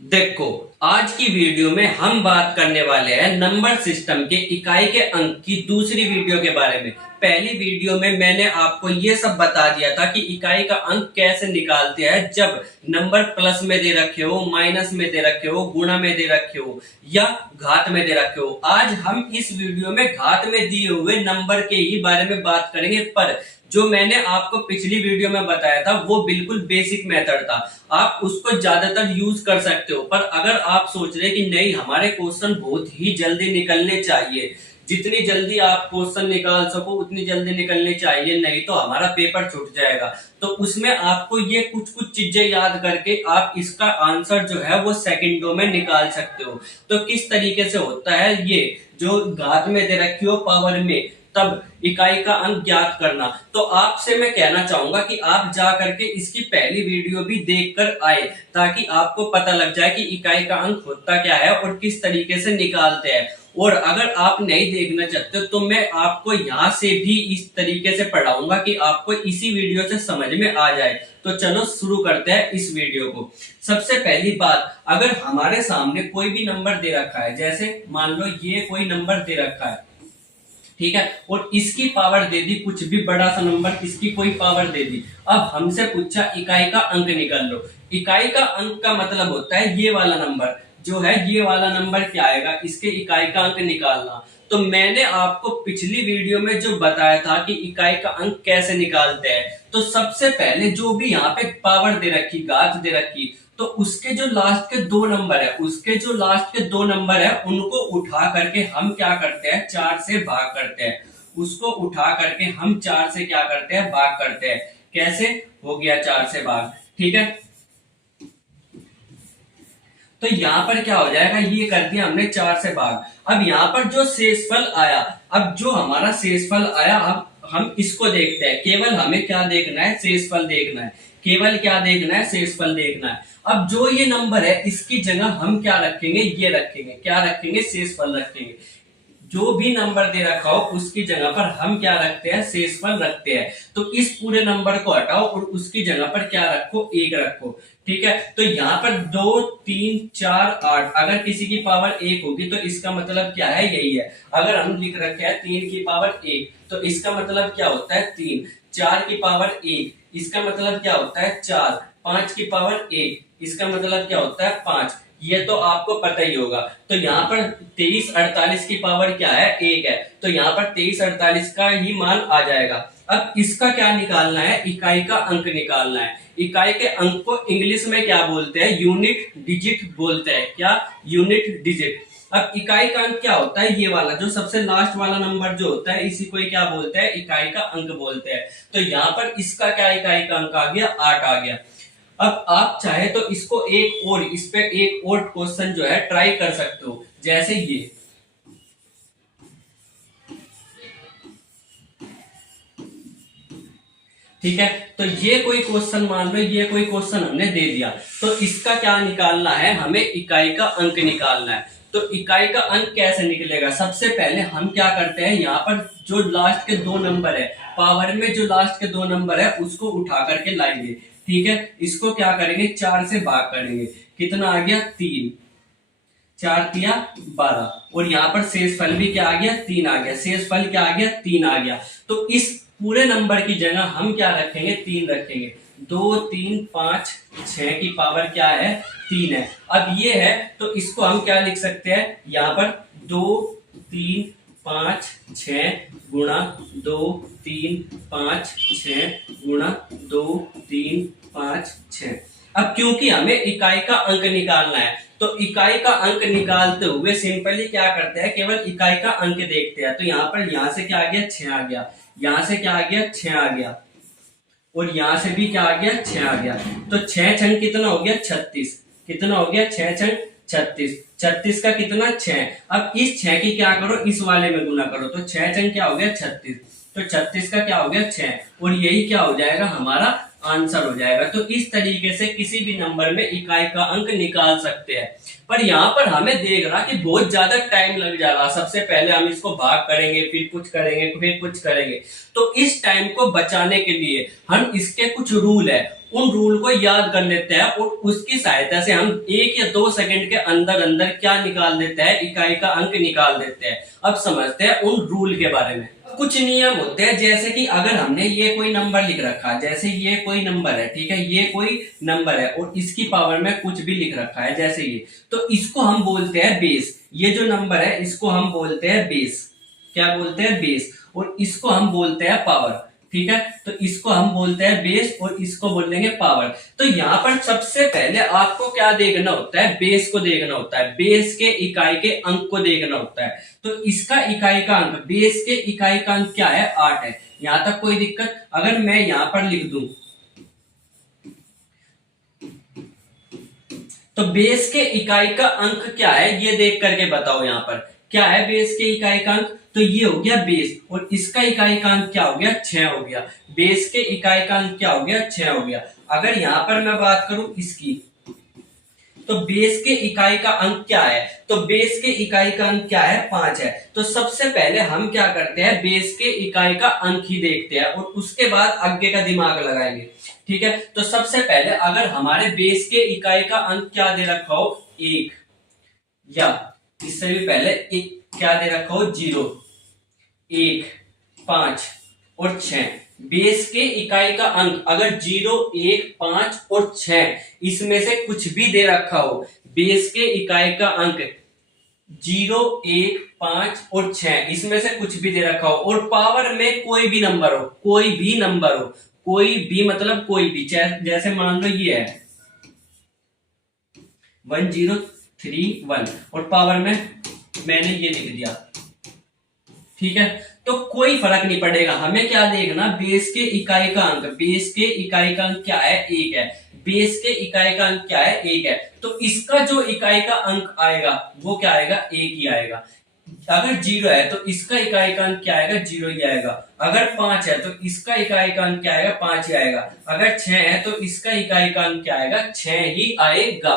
देखो, आज की वीडियो में हम बात करने वाले हैं नंबर सिस्टम के इकाई के अंक की दूसरी वीडियो के बारे में। पहली वीडियो में मैंने आपको ये सब बता दिया था कि इकाई का अंक कैसे निकालते हैं जब नंबर प्लस में दे रखे हो, माइनस में दे रखे हो, गुणा में दे रखे हो या घात में दे रखे हो। आज हम इस वीडियो में घात में दिए हुए नंबर के ही बारे में बात करेंगे, पर जो मैंने आपको पिछली वीडियो में बताया था वो बिल्कुल बेसिक मेथड था। आप उसको ज्यादातर यूज कर सकते हो, पर अगर आप सोच रहे कि नहीं हमारे क्वेश्चन बहुत ही जल्दी निकलने चाहिए, जितनी जल्दी आप क्वेश्चन निकाल सको उतनी जल्दी निकलने चाहिए, नहीं तो हमारा पेपर छूट जाएगा, तो उसमें आपको ये कुछ कुछ चीजें याद करके आप इसका आंसर जो है वो सेकंडों में निकाल सकते हो। तो किस तरीके से होता है ये, जो घात में दे रखी हो पावर में, तब इकाई का अंक ज्ञात करना। तो आपसे मैं कहना चाहूंगा कि आप जा करके इसकी पहली वीडियो भी देखकर आए, ताकि आपको पता लग जाए कि इकाई का अंक होता क्या है और किस तरीके से निकालते हैं। और अगर आप नहीं देखना चाहते तो मैं आपको यहाँ से भी इस तरीके से पढ़ाऊंगा कि आपको इसी वीडियो से समझ में आ जाए। तो चलो शुरू करते हैं इस वीडियो को। सबसे पहली बात, अगर हमारे सामने कोई भी नंबर दे रखा है, जैसे मान लो ये कोई नंबर दे रखा है, ठीक है, और इसकी पावर दे दी कुछ भी बड़ा सा नंबर, इसकी कोई पावर दे दी। अब हमसे पूछा इकाई का अंक निकाल लो। इकाई का अंक का मतलब होता है ये वाला नंबर जो है, ये वाला नंबर क्या आएगा, इसके इकाई का अंक निकालना। तो मैंने आपको पिछली वीडियो में जो बताया था कि इकाई का अंक कैसे निकालते हैं, तो सबसे पहले जो भी यहाँ पे पावर दे रखी, घात दे रखी, तो उसके जो लास्ट के दो नंबर है, उसके जो लास्ट के दो नंबर है उनको उठा करके हम क्या करते हैं, 4 से भाग करते हैं। उसको उठा करके हम 4 से क्या करते हैं, भाग करते हैं। कैसे हो गया 4 से भाग, ठीक है। तो यहाँ पर क्या हो जाएगा, ये कर दिया हमने 4 से भाग। अब यहाँ पर जो शेषफल आया, अब जो हमारा शेषफल आया, अब हम इसको देखते हैं। केवल हमें क्या देखना है, शेषफल देखना है। केवल क्या देखना है, शेषफल देखना है। अब जो ये नंबर है इसकी जगह हम क्या रखेंगे, ये रखेंगे, क्या रखेंगे, शेषफल रखेंगे। जो भी नंबर दे रखा हो उसकी जगह पर हम क्या रखते हैं, शेषफल रखते हैं। तो इस पूरे नंबर को हटाओ और उसकी जगह पर क्या रखो, 1 रखो, ठीक है। तो यहाँ पर 2, 3, 4, 8, अगर किसी की पावर 1 होगी तो इसका मतलब क्या है, यही है। अगर हम लिख रखे हैं 3 की पावर 1, तो इसका मतलब क्या होता है, 3। 4 की पावर 1, इसका मतलब क्या होता है, 4। 5 की पावर 1, इसका मतलब क्या होता है, 5। ये तो आपको पता ही होगा। तो यहाँ पर 23 48 की पावर क्या है, 1 है। तो यहाँ पर 23 48 का ही मान आ जाएगा। अब इसका क्या निकालना है, इकाई का अंक निकालना है। इकाई के अंक को इंग्लिश में क्या बोलते हैं, यूनिट डिजिट बोलते हैं। क्या, यूनिट डिजिट। अब इकाई का अंक क्या होता है, ये वाला जो सबसे लास्ट वाला नंबर जो होता है, इसी को क्या बोलते हैं, इकाई का अंक बोलते हैं। तो यहाँ पर इसका क्या इकाई का अंक आ गया, 8 आ गया। अब आप चाहे तो इसको एक और, इस पे एक और क्वेश्चन जो है ट्राई कर सकते हो, जैसे ये, ठीक है। तो ये कोई क्वेश्चन मान लो, ये कोई क्वेश्चन हमने दे दिया, तो इसका क्या निकालना है, हमें इकाई का अंक निकालना है। तो इकाई का अंक कैसे निकलेगा, सबसे पहले हम क्या करते हैं, यहाँ पर जो लास्ट के दो नंबर है, पावर में जो लास्ट के दो नंबर है उसको उठा करके लाएंगे, ठीक है। इसको क्या करेंगे, 4 से भाग करेंगे। कितना आ गया, 3। 4 तिया 12, और यहाँ पर शेषफल भी क्या आ गया, 3 आ गया। शेषफल क्या आ गया, 3 आ गया। तो इस पूरे नंबर की जगह हम क्या रखेंगे, 3 रखेंगे। 2, 3, 5, 6 की पावर क्या है, 3 है। अब ये है तो इसको हम क्या लिख सकते हैं, यहाँ पर 2, 3, 5, 6 गुणा 2, 3, 5, 6 गुणा 2, 3, 5, 6। अब क्योंकि हमें इकाई का अंक निकालना है, तो इकाई का अंक निकालते हुए सिंपली क्या करते हैं, केवल इकाई का अंक देखते हैं। तो यहाँ पर, यहाँ से क्या आ गया, 6 आ गया। यहाँ से क्या आ गया, 6 आ गया। और यहाँ से भी क्या आ गया, 6 आ गया। तो 6 छंग कितना हो गया, 36। कितना हो गया, 6 छंग 36। 36 का कितना, 6। अब इस 6 की क्या करो, इस वाले में गुना करो, तो 6 छंग क्या हो गया, 36। तो 36 का क्या हो गया, 6। और यही क्या हो जाएगा, हमारा आंसर हो जाएगा। तो इस तरीके से किसी भी नंबर में इकाई का अंक निकाल सकते हैं। पर यहाँ पर हमें देख रहा कि बहुत ज्यादा टाइम लग जा रहा, सबसे पहले हम इसको भाग करेंगे, फिर कुछ करेंगे, फिर कुछ करेंगे। तो इस टाइम को बचाने के लिए हम इसके कुछ रूल है उन रूल को याद कर लेते हैं और उसकी सहायता से हम 1 या 2 सेकंड के अंदर अंदर क्या निकाल देते हैं, इकाई का अंक निकाल देते हैं। अब समझते हैं उन रूल के बारे में। कुछ नियम होते हैं, जैसे कि अगर हमने ये कोई नंबर लिख रखा है, जैसे ये कोई नंबर है, ठीक है, ये कोई नंबर है और इसकी पावर में कुछ भी लिख रखा है जैसे ये, तो इसको हम बोलते हैं बेस। ये जो नंबर है इसको हम बोलते हैं बेस। क्या बोलते हैं? बेस। और इसको हम बोलते हैं पावर। ठीक है, तो इसको हम बोलते हैं बेस और इसको बोल देंगे पावर। तो यहाँ पर सबसे पहले आपको क्या देखना होता है? बेस को देखना होता है, बेस के इकाई के अंक को देखना होता है। तो इसका इकाई का अंक, बेस के इकाई का अंक क्या है? 8 है। यहां तक कोई दिक्कत? अगर मैं यहां पर लिख दूं तो बेस के इकाई का अंक क्या है ये देख करके बताओ। यहां पर क्या है बेस के इकाई का अंक? तो ये हो गया बेस और इसका इकाई का अंक क्या हो गया? 6 हो गया। बेस के इकाई का अंक क्या हो गया? 6 हो गया। अगर यहां पर मैं बात करूं इसकी, तो बेस के इकाई का अंक क्या है? तो बेस के इकाई का अंक क्या है? 5 है। तो सबसे पहले हम क्या करते हैं? बेस के इकाई का अंक ही देखते हैं और उसके बाद आगे का दिमाग लगाएंगे। ठीक है, तो सबसे पहले अगर हमारे बेस के इकाई का अंक क्या दे रखा हो? 1, या इससे भी पहले एक क्या दे रखा हो? 0, 1, 5 और 6। बेस के इकाई का अंक अगर 0, 1, 5 और 6 इसमें से कुछ भी दे रखा हो, बेस के इकाई का अंक 0, 1, 5 और 6 इसमें से कुछ भी दे रखा हो और पावर में कोई भी नंबर हो, कोई भी नंबर हो, कोई भी मतलब कोई भी, जैसे मान लो ये है 1031 और पावर में मैंने ये लिख दिया। ठीक है, तो कोई फर्क नहीं पड़ेगा। हमें क्या देखना? बेस के इकाई का अंक। बेस के इकाई का अंक क्या है? 1 है। बेस के इकाई का अंक क्या है? 1 है। तो इसका जो इकाई का अंक आएगा वो क्या आएगा? 1 ही आएगा। अगर 0 है तो इसका इकाई का अंक क्या आएगा? 0 ही आएगा। अगर 5 है तो इसका इकाई का अंक क्या आएगा? 5 ही आएगा। अगर 6 है तो इसका इकाई का अंक क्या आएगा? 6 ही आएगा।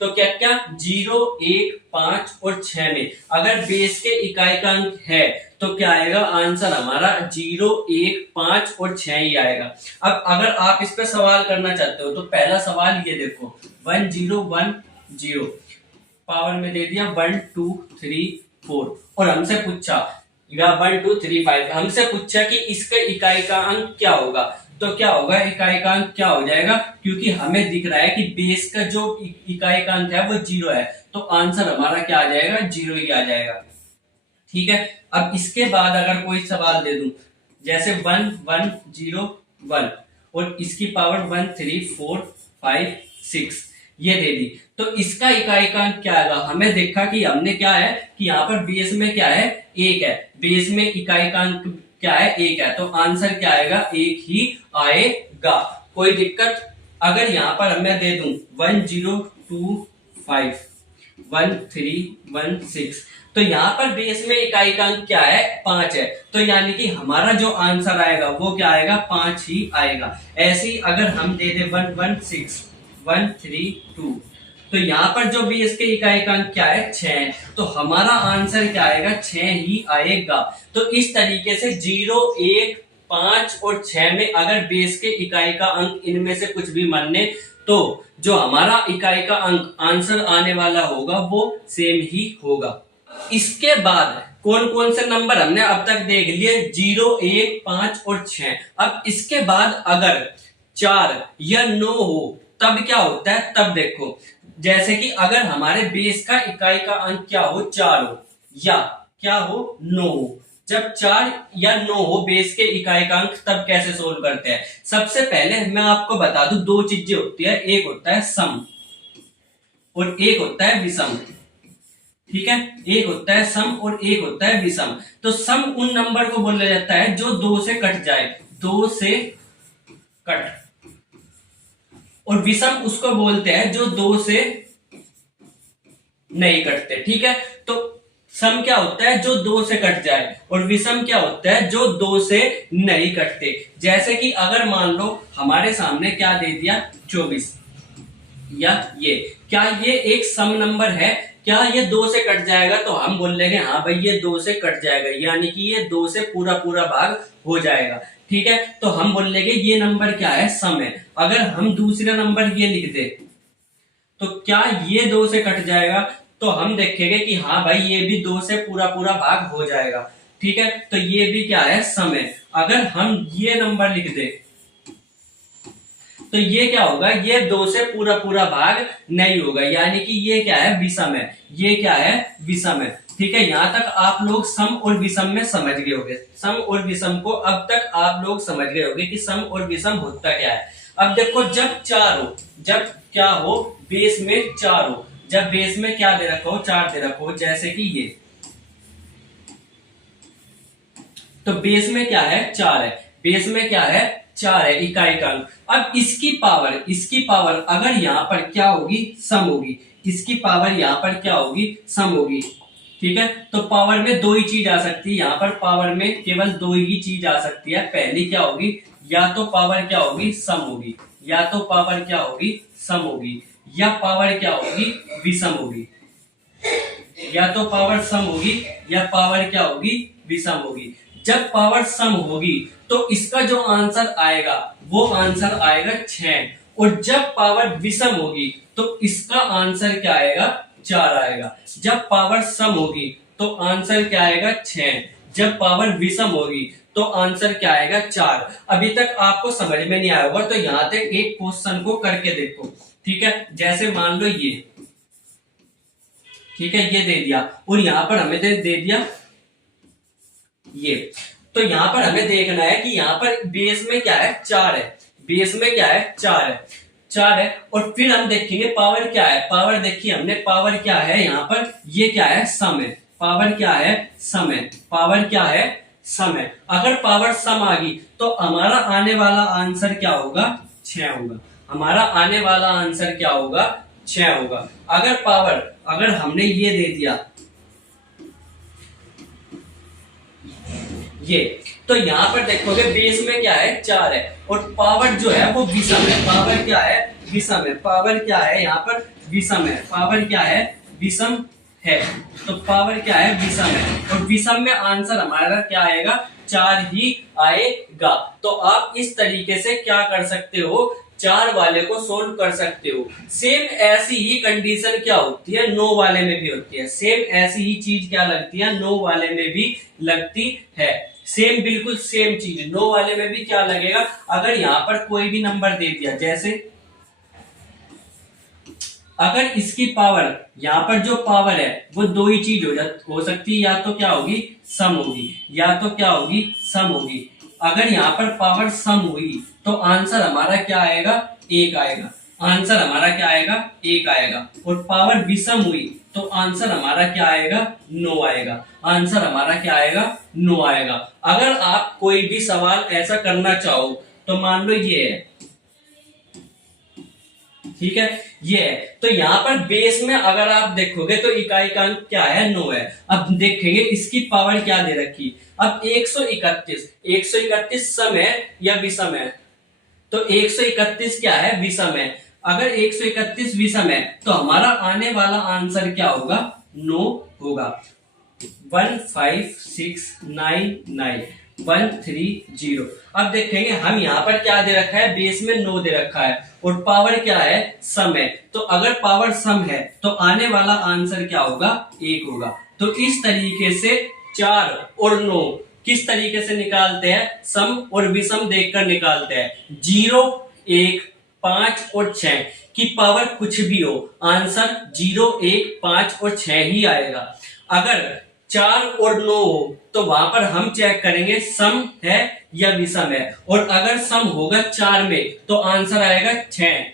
तो क्या क्या? 0, 1, 5 और 6 में अगर बेस के इकाई का अंक है तो क्या आएगा? आंसर हमारा 0, 1, 5 और 6 ही आएगा। अब अगर आप इस पर सवाल करना चाहते हो तो पहला सवाल ये देखो, 1010 पावर में दे दिया 1, 2, 3, 4 और हमसे पूछा, या 1, 2, 3, 5 हमसे पूछा कि इसके इकाई का अंक क्या होगा। तो क्या होगा? इकाई का अंक क्या हो जाएगा? क्योंकि हमें दिख रहा है कि बेस का जो इकाई का अंक है वो 0 है, तो आंसर हमारा क्या आ जाएगा? 0 ही आ जाएगा। ठीक है, अब इसके बाद अगर कोई सवाल दे दूं जैसे 1101 और इसकी पावर 1, 3, 4, 5, 6 ये दे दी, तो इसका इकाई का अंक क्या आएगा? हमें देखा कि हमने क्या है कि यहाँ पर बेस में क्या है? 1 है। बेस में इकाई का अंक क्या है? 1 है। तो आंसर क्या आएगा? 1 ही आएगा। कोई दिक्कत? अगर यहाँ पर मैं दे दूं 1025 1316 तो यहाँ पर बेस में इकाई का अंक क्या है? 5 है। तो यानी कि हमारा जो आंसर आएगा वो क्या आएगा? 5 ही आएगा। ऐसे ही अगर हम दे दे 116 132 तो यहाँ पर जो बेस के इकाई का अंक क्या है? 6 है। तो हमारा आंसर क्या आएगा? 6 ही आएगा। तो इस तरीके से 0, 1, 5 और 6 में अगर बेस के इकाई का अंक इनमें से कुछ भी माने तो जो हमारा इकाई का अंक आंसर आने वाला होगा वो सेम ही होगा। इसके बाद कौन कौन से नंबर हमने अब तक देख लिए? 0, 1, 5 और 6। अब इसके बाद अगर 4 या 9 हो तब क्या होता है? तब देखो, जैसे कि अगर हमारे बेस का इकाई का अंक क्या हो? 4 हो या क्या हो? 9 हो। जब 4 या 9 हो बेस के इकाई का अंक तब कैसे सोल्व करते हैं? सबसे पहले मैं आपको बता दूं, 2 चीजें होती है, एक होता है सम और एक होता है विषम। ठीक है, एक होता है सम और एक होता है विषम। तो सम उन नंबर को बोला जाता है जो 2 से कट जाए, 2 से कट, और विषम उसको बोलते हैं जो 2 से नहीं कटते। ठीक है, तो सम क्या होता है? जो 2 से कट जाए, और विषम क्या होता है? जो 2 से नहीं कटते। जैसे कि अगर मान लो हमारे सामने क्या दे दिया? 24 या ये, क्या ये एक सम नंबर है? क्या ये 2 से कट जाएगा? तो हम बोल लेंगे हाँ भाई ये 2 से कट जाएगा, यानी कि ये 2 से पूरा पूरा भाग हो जाएगा। ठीक है, तो हम बोल लेंगे ये नंबर क्या है, सम है। अगर हम दूसरा नंबर ये लिख दे तो क्या ये 2 से कट जाएगा, तो हम देखेंगे कि हाँ भाई ये भी 2 से पूरा पूरा भाग हो जाएगा। ठीक है, तो ये भी क्या है, सम है। अगर हम ये नंबर लिख दे तो ये क्या होगा, ये 2 से पूरा पूरा भाग नहीं होगा, यानी कि ये क्या है, विषम है। ये क्या है, विषम है। ठीक है, यहां तक आप लोग सम और विषम में समझ गए होंगे। सम और विषम को अब तक आप लोग समझ गए होंगे कि सम और विषम होता क्या है। अब देखो, जब 4 हो, जब क्या हो, बेस में 4 हो, जब बेस में क्या दे रखा हो, 4 दे रखा हो, जैसे कि ये, तो बेस में क्या है, 4 है। बेस में क्या है, 4 है, इकाई का अंक। अब इसकी पावर अगर यहां पर क्या होगी, सम होगी। इसकी पावर यहां पर क्या होगी, सम होगी। ठीक है, तो पावर में 2 ही चीज आ सकती है, यहां पर पावर में केवल 2 ही चीज आ सकती है। पहली क्या होगी, या तो पावर क्या होगी, सम होगी, या तो पावर क्या होगी, सम होगी, या पावर क्या होगी, विषम होगी। या तो पावर सम होगी या पावर क्या होगी, विषम होगी। जब पावर सम होगी तो इसका जो आंसर आएगा वो आंसर आएगा 6, और जब पावर विषम होगी तो इसका आंसर क्या आएगा, 4 आएगा। जब पावर सम होगी तो आंसर क्या आएगा, 6। जब पावर विषम होगी तो आंसर क्या आएगा, 4। अभी तक आपको समझ में नहीं आया होगा, तो यहां तक एक क्वेश्चन को करके देखो। ठीक है, जैसे मान लो ये, ठीक है, ये दे दिया, और यहां पर हमें दे दिया ये। तो यहां पर हमें देखना है कि यहां पर बेस में क्या है, 4 है। बेस में क्या है, 4 है, 4 है। और फिर हम देखेंगे पावर क्या है। पावर देखिए हमने, पावर क्या है यहाँ पर, ये क्या है, सम है। पावर क्या है, सम है। पावर क्या है, सम है। अगर पावर सम आ गई तो हमारा आने वाला आंसर क्या होगा, 6 होगा। हमारा आने वाला आंसर क्या होगा, 6 होगा। अगर पावर, अगर हमने ये दे दिया ये, तो यहां पर देखोगे बेस में क्या है, 4 है, और पावर जो है वो विषम है। पावर क्या है, विषम है। पावर क्या है, यहाँ पर विषम है। पावर क्या है, विषम है। तो पावर क्या है, विषम है, और विषम में आंसर हमारा क्या आएगा, 4 ही आएगा। तो आप इस तरीके से क्या कर सकते हो, 4 वाले को सोल्व कर सकते हो। सेम ऐसी ही कंडीशन क्या होती है, 9 वाले में भी होती है। सेम ऐसी ही चीज क्या लगती है, 9 वाले में भी लगती है। सेम, बिल्कुल सेम चीज 9 वाले में भी क्या लगेगा। अगर यहाँ पर कोई भी नंबर दे दिया, जैसे अगर इसकी पावर, यहाँ पर जो पावर है वो 2 ही चीज हो सकती है, या तो क्या होगी, सम होगी, या तो क्या होगी, सम होगी। अगर यहाँ पर पावर सम हुई तो आंसर हमारा क्या आएगा, 1 आएगा। आंसर हमारा क्या आएगा, 1 आएगा। और पावर विषम हुई तो आंसर हमारा क्या आएगा, 9 आएगा। आंसर हमारा क्या आएगा, 9 आएगा। अगर आप कोई भी सवाल ऐसा करना चाहो तो मान लो ये है, ठीक है, ये है। तो यहाँ पर बेस में अगर आप देखोगे तो इकाई का अंक क्या है, 9 है। अब देखेंगे इसकी पावर क्या दे रखी। अब 131 सम है या विषम है, तो 131 क्या है, विषम है। अगर 131 विषम है तो हमारा आने वाला आंसर क्या होगा, 9 होगा। 15699 अब देखेंगे हम यहाँ पर क्या दे रखा है, बेस में 9 दे रखा है, और पावर क्या है, सम है। तो अगर पावर सम है तो आने वाला आंसर क्या होगा, 1 होगा। तो इस तरीके से 4 और 9 किस तरीके से निकालते हैं, सम और विषम देखकर निकालते हैं। 0, 1, 5 और 6 की पावर कुछ भी हो, आंसर 0, 1, 5 और 6 ही आएगा। अगर 4 और 9 हो तो वहां पर हम चेक करेंगे सम है या विषम है, और अगर सम होगा 4 में तो आंसर आएगा 6,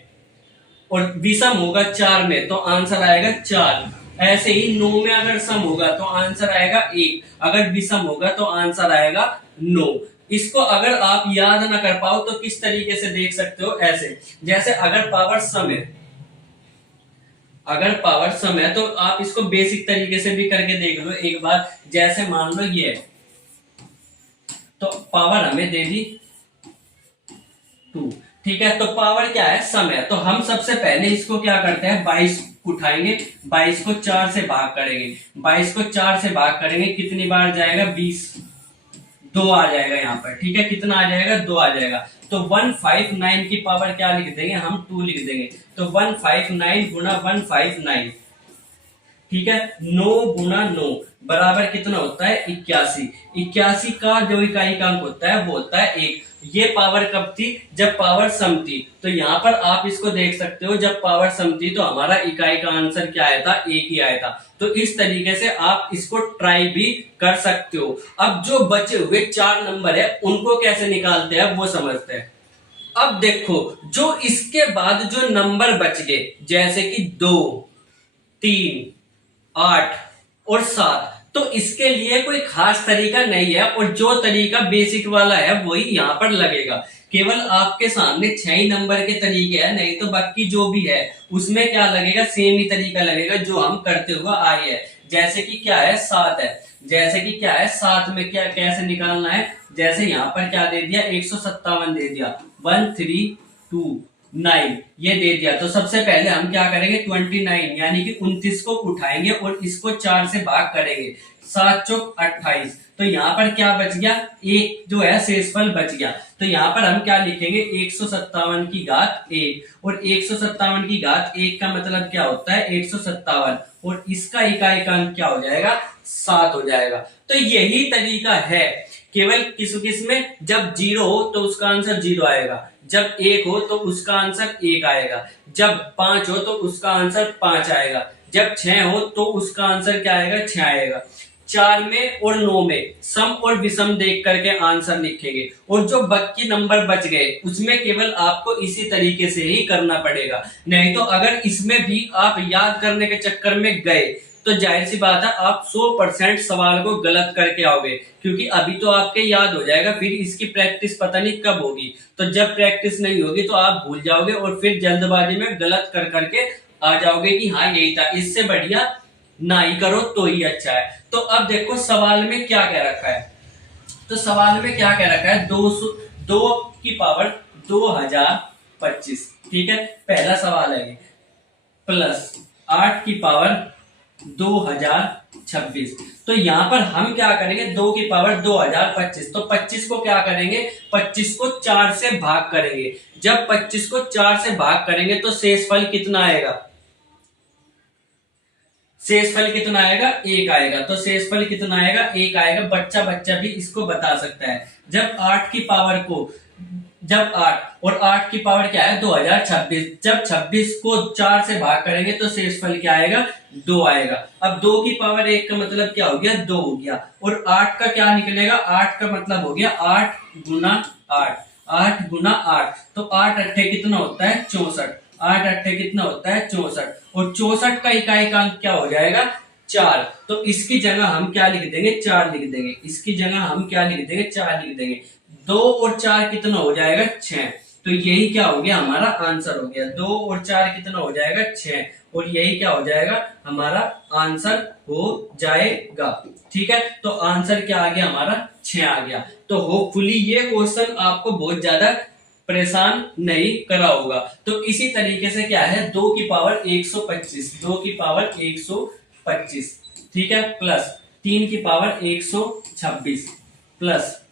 और विषम होगा 4 में तो आंसर आएगा 4। ऐसे ही 9 में अगर सम होगा तो आंसर आएगा 1, अगर विषम होगा तो आंसर आएगा 9। इसको अगर आप याद ना कर पाओ तो किस तरीके से देख सकते हो, ऐसे जैसे अगर पावर सम है, अगर पावर सम है तो आप इसको बेसिक तरीके से भी करके देख लो एक बार। जैसे मान लो ये, तो पावर हमें दे दी 2, ठीक है, तो पावर क्या है, सम है। तो हम सबसे पहले इसको क्या करते हैं, 22 उठाएंगे, 22 को 4 से भाग करेंगे। 22 को 4 से भाग करेंगे, कितनी बार जाएगा, 20। 2 आ जाएगा यहाँ पर। ठीक है, कितना आ जाएगा? 2 आ जाएगा। तो 159 की पावर क्या लिख देंगे हम? 2 लिख देंगे। तो 159 गुना 159, ठीक है, 9 गुना 9 बराबर कितना होता है? 81। 81 का जो इकाई का अंक होता है वो होता है 1। ये पावर कब थी? जब पावर सम थी। तो यहाँ पर आप इसको देख सकते हो, जब पावर सम थी तो हमारा इकाई का आंसर क्या आया था? 1 ही आया था। तो इस तरीके से आप इसको ट्राई भी कर सकते हो। अब जो बचे हुए 4 नंबर है उनको कैसे निकालते हैं वो समझते हैं। अब देखो, जो इसके बाद जो नंबर बच गए, जैसे कि 2, 3, 8 और 7, तो इसके लिए कोई खास तरीका नहीं है और जो तरीका बेसिक वाला है वही यहाँ पर लगेगा। केवल आपके सामने 6 ही नंबर के तरीके हैं, नहीं तो बाकी जो भी है उसमें क्या लगेगा? सेम ही तरीका लगेगा जो हम करते हुए आए हैं। जैसे कि क्या है? 7 है। जैसे कि क्या है? 7 में क्या कैसे निकालना है? जैसे यहाँ पर क्या दे दिया? 157 दे दिया, 1,3,2,9 ये दे दिया। तो सबसे पहले हम क्या करेंगे? 29 यानी कि 29 को उठाएंगे और इसको 4 से भाग करेंगे। 7 चौक 28। तो यहाँ पर क्या बच गया? एक जो है शेषफल बच गया। तो यहाँ पर हम क्या लिखेंगे? 157 की घात 1। और 157 की घात 1 का मतलब क्या होता है? 157। और इसका इकाई का अंक क्या हो जाएगा? 7 हो जाएगा। तो यही तरीका है, केवल किस में, जब 0 हो तो उसका आंसर 0 आएगा, जब 1 हो तो उसका आंसर 1 आएगा, जब 5 हो तो उसका आंसर 5 आएगा, जब 6 हो तो उसका आंसर क्या आएगा? 6 आएगा। 4 में और 9 में सम और विषम देख करके आंसर लिखेंगे। और जो बाकी नंबर बच गए उसमें केवल आपको इसी तरीके से ही करना पड़ेगा। नहीं तो अगर इसमें भी आप याद करने के चक्कर में गए तो जाहिर सी बात है आप 100% सवाल को गलत करके आओगे, क्योंकि अभी तो आपके याद हो जाएगा, फिर इसकी प्रैक्टिस पता नहीं कब होगी। तो जब प्रैक्टिस नहीं होगी तो आप भूल जाओगे और फिर जल्दबाजी में गलत कर करके आ जाओगे कि हाँ यही था। इससे बढ़िया ना ही करो तो ही अच्छा है। तो अब देखो सवाल में क्या कह रखा है। तो सवाल में क्या कह रखा है? 2 की पावर 2025, ठीक है, पहला सवाल है। प्लस 8 की पावर 2026। तो यहां पर हम क्या करेंगे? 2 की पावर 2025। तो 25 को क्या करेंगे? 25 को 4 से भाग करेंगे। जब 25 को 4 से भाग करेंगे तो शेषफल कितना आएगा? शेषफल कितना आएगा? 1 आएगा। तो शेषफल कितना आएगा? 1 आएगा। बच्चा बच्चा भी इसको बता सकता है। जब 8 की पावर को, जब 8 और 8 की पावर क्या है? 2026। जब 26 को 4 से भाग करेंगे तो शेषफल क्या आएगा? 2 आएगा। अब 2 की पावर 1 का मतलब क्या हो गया? 2 हो गया। और 8 का क्या निकलेगा? 8 का मतलब हो गया 8 गुना 8। 8 गुना 8, तो 8 अट्ठे कितना होता है? 64। 8 अट्ठे कितना होता है? 64। और 64 का इकाई का अंक क्या हो जाएगा? 4। तो इसकी जगह हम क्या लिख देंगे? 4 लिख देंगे। इसकी जगह हम क्या लिख देंगे? 4 लिख देंगे। 2 और 4 कितना हो जाएगा? 6। तो यही क्या हो गया? हमारा आंसर हो गया। 2 और 4 कितना हो जाएगा? 6। और यही क्या हो जाएगा? हमारा आंसर हो जाएगा। ठीक है, तो आंसर क्या आ गया? हमारा 6 आ गया। तो होपफुली ये क्वेश्चन आपको बहुत ज्यादा परेशान नहीं करा होगा। तो इसी तरीके से क्या है? 2 की पावर 125, 2 की पावर 125, ठीक है, प्लस 3 की पावर 126, प्लस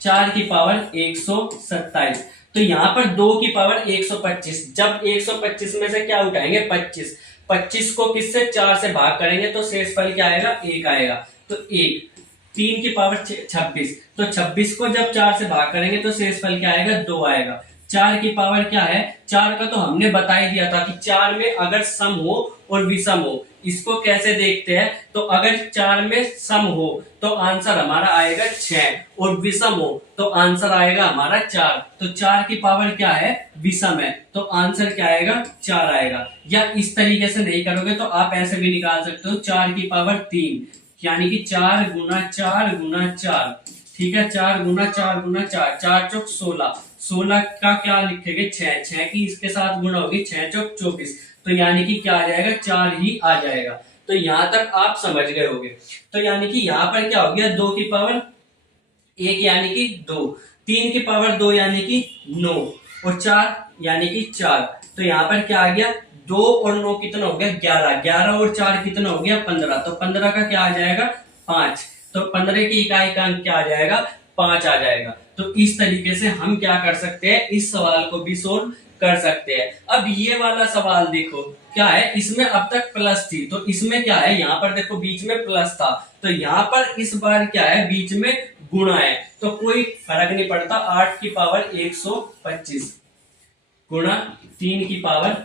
4 की पावर 127। तो यहाँ पर 2 की पावर 125, जब 125 में से क्या उठाएंगे? 25। 25 को किससे? 4 से भाग करेंगे तो शेषफल क्या आएगा? 1 आएगा। तो 1। 3 की पावर 26, तो 26 को जब 4 से भाग करेंगे तो शेषफल क्या आएगा? 2 आएगा। 4 की पावर क्या है? 4 का तो हमने बता ही दिया था कि 4 में अगर सम हो और विषम हो, इसको कैसे देखते हैं? तो अगर 4 में सम हो तो आंसर हमारा आएगा 6 और विषम हो तो आंसर आएगा हमारा 4। तो 4 की पावर क्या है? विषम है, तो आंसर क्या आएगा? 4 आएगा। या इस तरीके से नहीं करोगे तो आप ऐसे भी निकाल सकते हो, 4 की पावर 3, यानी कि 4 गुना 4 गुना 4, ठीक है, 4 गुना 4 गुना 4, 4 चौक 16, 16 का क्या लिखेंगे? 6, 6 की इसके साथ गुणा होगी, 6 चौक 24, तो यानी कि क्या आ जाएगा? 4 ही आ जाएगा। तो यहां तक आप समझ गए होंगे। तो यानी कि यहां पर क्या हो गया? 2 की पावर 1 यानी कि 2, 3 की पावर 2 यानी कि 9, और 4 यानी कि 4। तो यहाँ पर क्या आ गया? 2 और 9 कितना हो गया? 11, 11 और 4 कितना हो गया? 15, तो 15 का क्या आ जाएगा? 5। तो 15 की इकाई का अंक क्या आ जाएगा, 5 आ जाएगा। तो इस तरीके से हम क्या कर सकते हैं, इस सवाल को भी सोल्व कर सकते हैं। अब ये वाला सवाल देखो क्या है, इसमें अब तक प्लस थी, तो इसमें क्या है, यहाँ पर देखो बीच में प्लस था, तो यहाँ पर इस बार क्या है, बीच में गुणा है, तो कोई फर्क नहीं पड़ता। 8 की पावर 125 गुणा 3 की पावर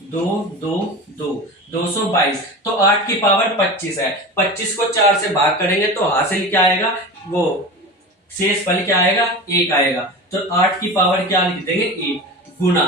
2 2 2 222, तो 8 की पावर 25 है। 25 को 4 से भाग करेंगे तो हासिल क्या आएगा, वो शेष फल क्या आएगा, 1 आएगा। तो 8 की पावर क्या लिख देंगे, 1 गुना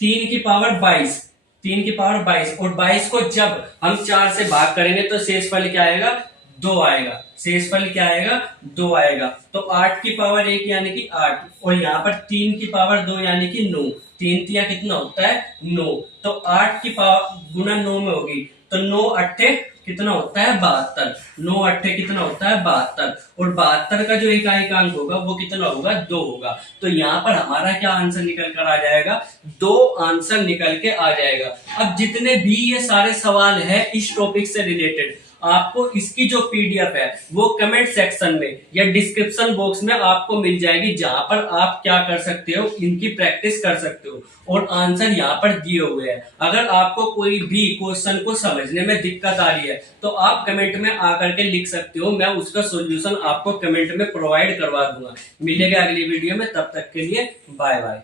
3 की पावर 22, 3 की पावर 22, और 22 को जब हम 4 से भाग करेंगे तो शेष फल क्या आएगा, 2 आएगा। शेष फल क्या आएगा, 2 आएगा। तो 8 की पावर 1 यानी कि 8, और यहाँ पर 3 की पावर 2 यानी कि 9, 3 तिया कितना होता है, 9। तो 8 की पावर गुना 9 में होगी, तो 9 अट्ठे कितना होता है, 72। 9 अट्ठे कितना होता है, 72, और 72 का जो इकाई का अंक होगा वो कितना होगा, 2 होगा। तो यहाँ पर हमारा क्या आंसर निकल कर आ जाएगा, 2 आंसर निकल के आ जाएगा। अब जितने भी ये सारे सवाल है इस टॉपिक से रिलेटेड, आपको इसकी जो पीडीएफ है वो कमेंट सेक्शन में या डिस्क्रिप्शन बॉक्स में आपको मिल जाएगी, जहां पर आप क्या कर सकते हो, इनकी प्रैक्टिस कर सकते हो, और आंसर यहाँ पर दिए हुए हैं। अगर आपको कोई भी क्वेश्चन को समझने में दिक्कत आ रही है तो आप कमेंट में आकर के लिख सकते हो, मैं उसका सॉल्यूशन आपको कमेंट में प्रोवाइड करवा दूंगा। मिलेगा अगली वीडियो में, तब तक के लिए बाय बाय।